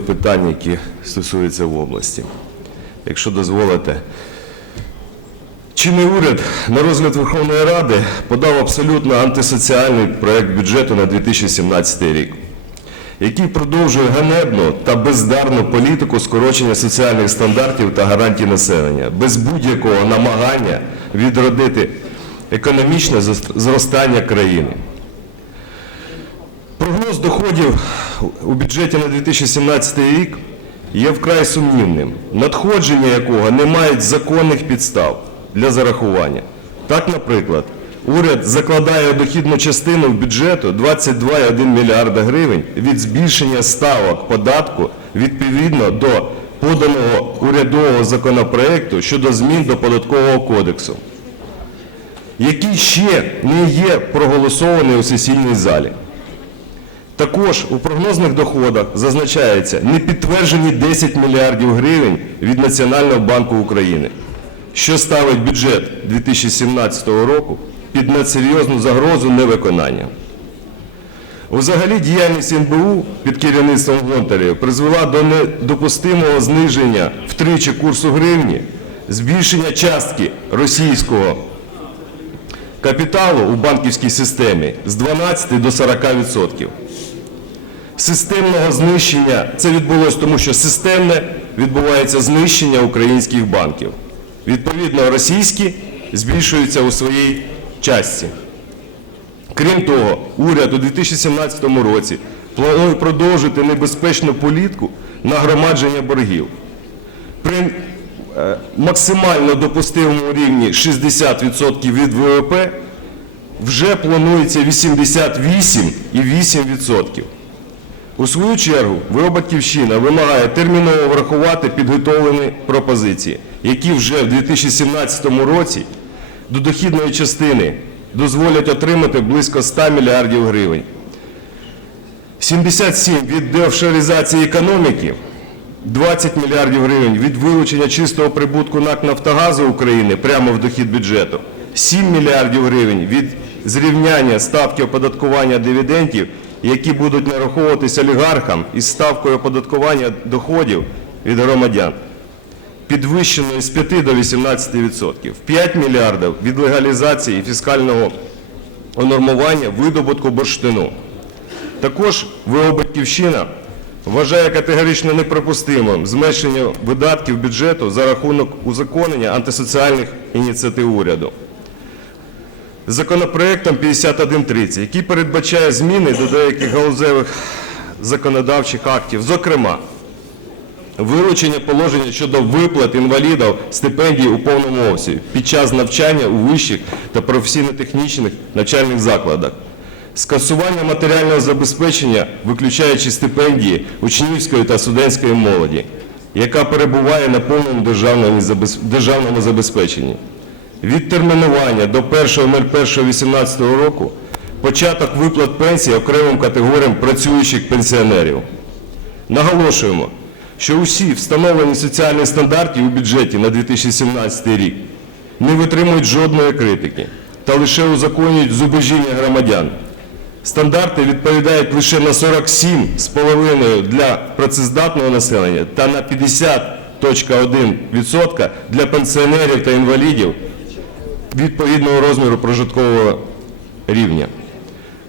до питань, які стосуються в області. Якщо дозволите, чинний уряд на розгляд Верховної Ради подав абсолютно антисоціальний проект бюджету на 2017 рік, який продовжує ганебну та бездарну політику скорочення соціальних стандартів та гарантій населення, без будь-якого намагання відродити економічне зростання країни. Прогноз доходів у бюджеті на 2017 рік є вкрай сумнівним, надходження якого не мають законних підстав для зарахування. Так, наприклад, уряд закладає дохідну частину в бюджету 22,1 мільярда гривень від збільшення ставок податку відповідно до поданого урядового законопроекту щодо змін до податкового кодексу, який ще не є проголосований у сесійній залі. Також у прогнозних доходах зазначається непідтверджені 10 мільярдів гривень від Національного банку України, що ставить бюджет 2017 року під надсерйозну загрозу невиконання. Взагалі діяльність НБУ під керівництвом Гонтарєва призвела до недопустимого зниження втричі курсу гривні, збільшення частки російського капіталу у банківській системі з 12 до 40% системного знищення. Це відбулося тому, що системне відбувається знищення українських банків. Відповідно, російські збільшуються у своїй частці. Крім того, уряд у 2017 році планує продовжити небезпечну політику нагромадження боргів. При е, максимально допустимому рівні 60% від ВВП вже планується 88,8%. У свою чергу ВО «Батьківщина» вимагає терміново врахувати підготовлені пропозиції, які вже в 2017 році до дохідної частини дозволять отримати близько 100 мільярдів гривень. 77 від деофшоризації економіки, 20 мільярдів гривень від вилучення чистого прибутку НАК «Нафтогазу України» прямо в дохід бюджету, 7 мільярдів гривень від зрівняння ставки оподаткування дивідендів, які будуть нараховуватися олігархам із ставкою оподаткування доходів від громадян, підвищеною з 5 до 18%, 5 мільярдів від легалізації фіскального унормування видобутку бурштину. Також ВО «Батьківщина» вважає категорично неприпустимим зменшення видатків бюджету за рахунок узаконення антисоціальних ініціатив уряду. Законопроектом 5130, який передбачає зміни до деяких галузевих законодавчих актів, зокрема, вилучення положення щодо виплат інвалідів стипендій у повному обсязі під час навчання у вищих та професійно-технічних навчальних закладах, скасування матеріального забезпечення, виключаючи стипендії учнівської та студентської молоді, яка перебуває на повному державному забезпеченні. Відтермінування до 1.01.2018 року початок виплат пенсій окремим категоріям працюючих пенсіонерів. Наголошуємо, що усі встановлені соціальні стандарти у бюджеті на 2017 рік не витримують жодної критики та лише узаконюють зубожіння громадян. Стандарти відповідають лише на 47,5% для працездатного населення та на 50,1% для пенсіонерів та інвалідів відповідного розміру прожиткового рівня.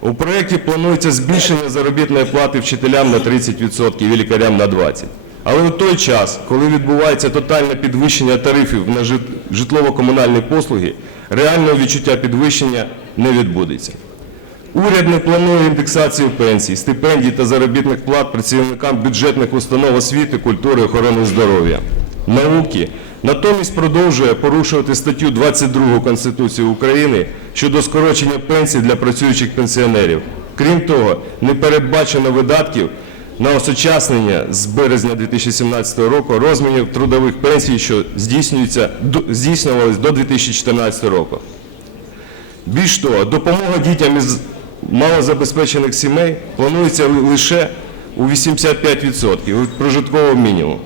У проєкті планується збільшення заробітної плати вчителям на 30% і лікарям на 20%. Але у той час, коли відбувається тотальне підвищення тарифів на житлово-комунальні послуги, реального відчуття підвищення не відбудеться. Уряд не планує індексацію пенсій, стипендій та заробітних плат працівникам бюджетних установ освіти, культури, охорони здоров'я, науки. Натомість продовжує порушувати статтю 22 Конституції України щодо скорочення пенсій для працюючих пенсіонерів. Крім того, не передбачено видатків на осучаснення з березня 2017 року розмірів трудових пенсій, що здійснювалися до 2014 року. Більш того, допомога дітям із малозабезпечених сімей планується лише у 85% від прожиткового мінімуму.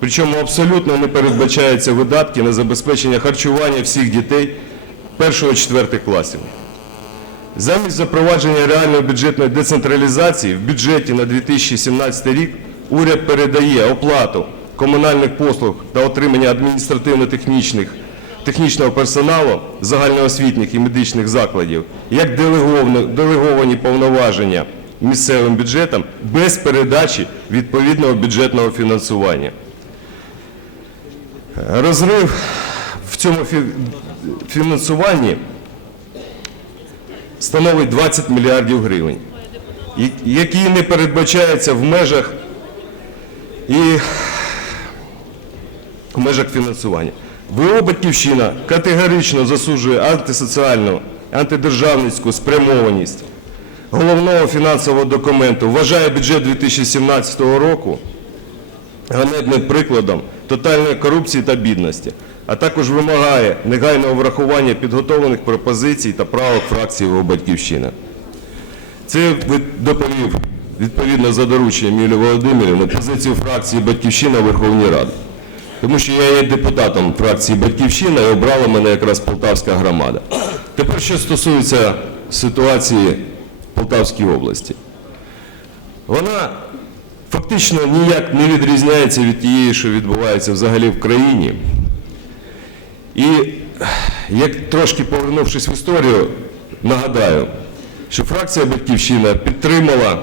Причому абсолютно не передбачаються видатки на забезпечення харчування всіх дітей 1-4 класів. Замість запровадження реальної бюджетної децентралізації в бюджеті на 2017 рік уряд передає оплату комунальних послуг та отримання адміністративно-технічних технічного персоналу загальноосвітніх і медичних закладів як делеговані, повноваження місцевим бюджетам без передачі відповідного бюджетного фінансування. Розрив в цьому фінансуванні становить 20 мільярдів гривень, які не передбачаються в межах і в межах фінансування. ВО «Батьківщина» категорично засуджує антисоціальну, антидержавницьку спрямованість головного фінансового документу. Вважає бюджет 2017 року ганебним прикладом тотальної корупції та бідності, а також вимагає негайного врахування підготовлених пропозицій та правок фракції «ВО «Батьківщина». Це доповів відповідно за дорученням Юлії Володимирівни позицію фракції «Батьківщина» Верховній Раді. Тому що я є депутатом фракції «Батьківщина» і обрала мене якраз Полтавська громада. Тепер, що стосується ситуації в Полтавській області. Вона фактично ніяк не відрізняється від тієї, що відбувається взагалі в країні. І як трошки повернувшись в історію, нагадаю, що фракція Батьківщина підтримала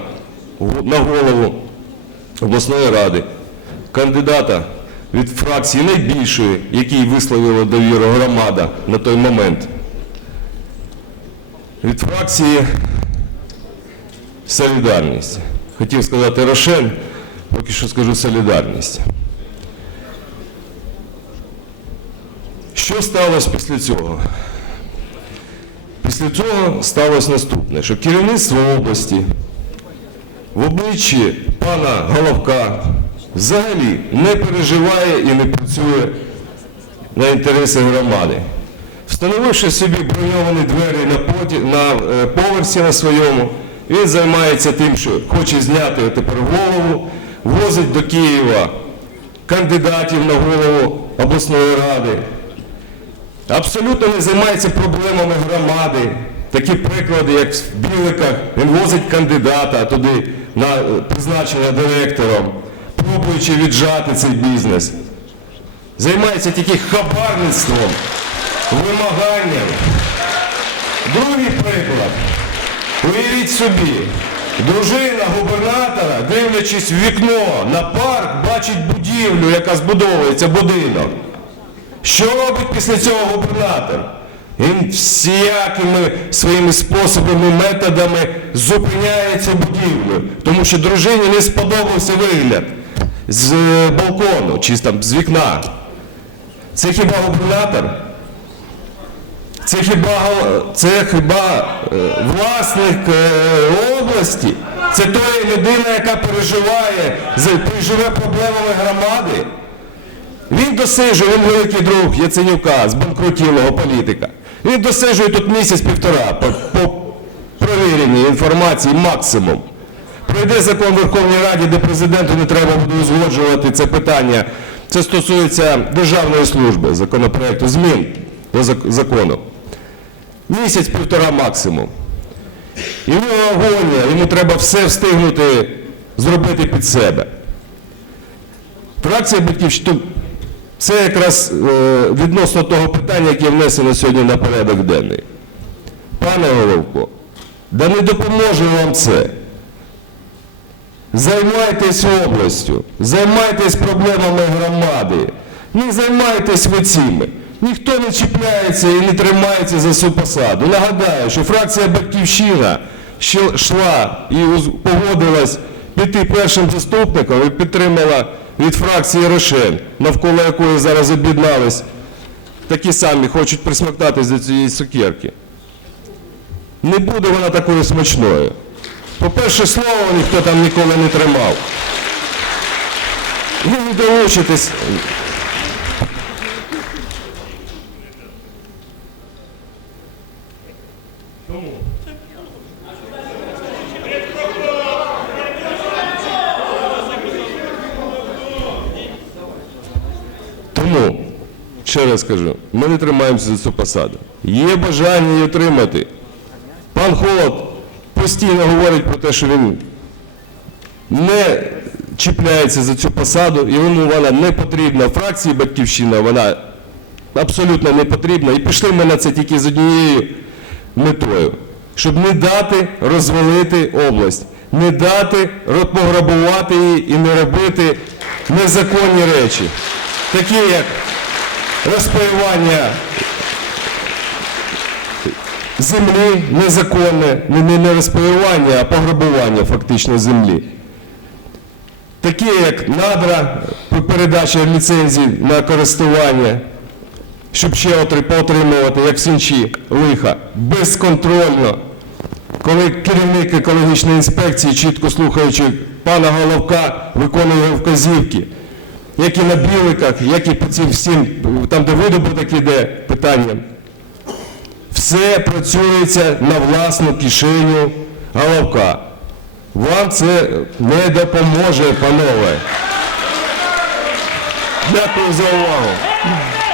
на голову обласної ради кандидата від фракції найбільшої, який висловила довіру громада на той момент. Від фракції Солідарність. Хотів сказати Рошен, поки що скажу солідарність. Що сталося після цього? Після цього сталося наступне, що керівництво області в обличчі пана Головка взагалі не переживає і не працює на інтереси громади. Встановивши собі броньовані двері на, поті, на е, поверсі на своєму, він займається тим, що хоче зняти тепер голову, возить до Києва кандидатів на голову обласної ради. Абсолютно не займається проблемами громади. Такі приклади, як в Біликах, він возить кандидата туди на е, призначення директором, пробуючи віджати цей бізнес. Займається тільки хабарництвом, вимаганням. Другий приклад. Уявіть собі, дружина губернатора, дивлячись в вікно на парк, бачить будівлю, яка збудовується, будинок. Що робить після цього губернатор? Він всякими своїми способами, методами зупиняє цю будівлю, тому що дружині не сподобався вигляд з е, балкону чи там з вікна. Це хіба губернатор? Це хіба, це хіба е, власник е, області? Це тої людина, яка переживає, переживе проблемами громади? Він досижує, він великий друг Яценюка, збанкрутілого політика. Він досижує тут місяць-півтора по, по провіреній інформації максимум. Пройде закон Верховній Раді, де президенту не треба буде узгоджувати це питання. Це стосується державної служби, законопроекту, змін до закону. Місяць-півтора максимум. І агонія, йому треба все встигнути зробити під себе. Фракція Батьківщина це якраз е, відносно того питання, яке внесено сьогодні на порядок денний. Пане Головко, да не допоможе вам це. Займайтесь областю, займайтесь проблемами громади, не займайтесь ви цими. Ніхто не чіпляється і не тримається за цю посаду. Нагадаю, що фракція Батьківщина ще йшла і погодилась піти першим заступником і підтримала від фракції Рошен, навколо якої зараз об'єднались такі самі, хочуть присмоктатись до цієї цукерки. Не буде вона такою смачною. По-перше, слово ніхто там ніколи не тримав. Ви не долучитесь. Тому, ще раз кажу, ми не тримаємося за цю посаду. Є бажання її отримати. Пан Холод постійно говорить про те, що він не чіпляється за цю посаду, і йому вона не потрібна. Фракції Батьківщина вона абсолютно не потрібна. І пішли ми на це тільки з однією метою, щоб не дати розвалити область, не дати пограбувати її і не робити незаконні речі, такі як розпаювання землі незаконне, не, не, розпаювання, а пограбування фактично землі. Такі як надра, передача ліцензій на користування, щоб ще отри- поотримувати, як в Сінчі, лиха, безконтрольно. Коли керівник екологічної інспекції, чітко слухаючи пана Головка, виконує вказівки, як і на біликах, як і по цим всім, там, де видобуток іде, питання. Все працюється на власну кишеню Головка. Вам це не допоможе, панове. Дякую за увагу.